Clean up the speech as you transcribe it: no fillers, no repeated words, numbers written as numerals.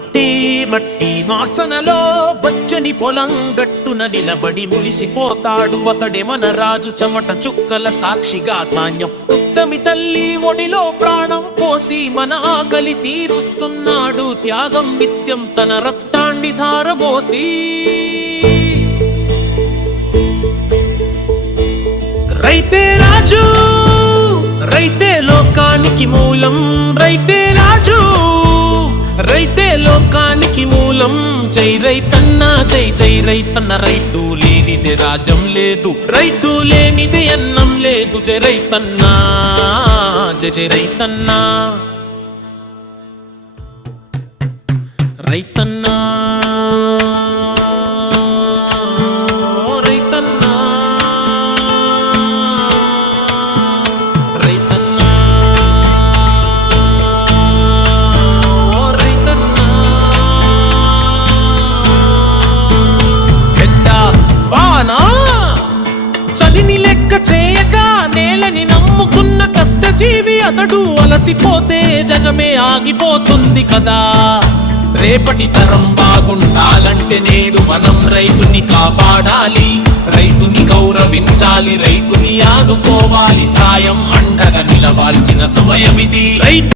మట్టి మట్టి వాసనలో బచ్చని పొలం గట్టున నిలబడి మురిసిపోతాడు అతడే మన రాజు చెమట చుక్కల సాక్షిగా ధాన్యం ఉత్తమి తల్లి ఒడిలో ప్రాణం పోసి మన ఆకలి తీరుస్తున్నాడు త్యాగం నిత్యం తన రక్తాన్ని ధారబోసి రైతే రాజు రైతే లోకానికి మూలం రైతే రాజు రైతే లోకానికి మూలం జై రైతన్న జై జై రైతన్న రైతు లేనిదే రాజ్యం లేదు రైతు లేనిదే అన్నం లేదు జై రైతన్న జై జై రైతన్న రైతన్న చలిని లెక్క చేయక నేలని నమ్ముకున్న కష్టజీవి అతడు అలసిపోతే జగమే ఆగిపోతుంది కదా రేపటి తరం బాగుండాలంటే నేడు మనం రైతుని కాపాడాలి రైతుని గౌరవించాలి రైతుని ఆదుకోవాలి సాయం అండగా నిలవాల్సిన సమయమిది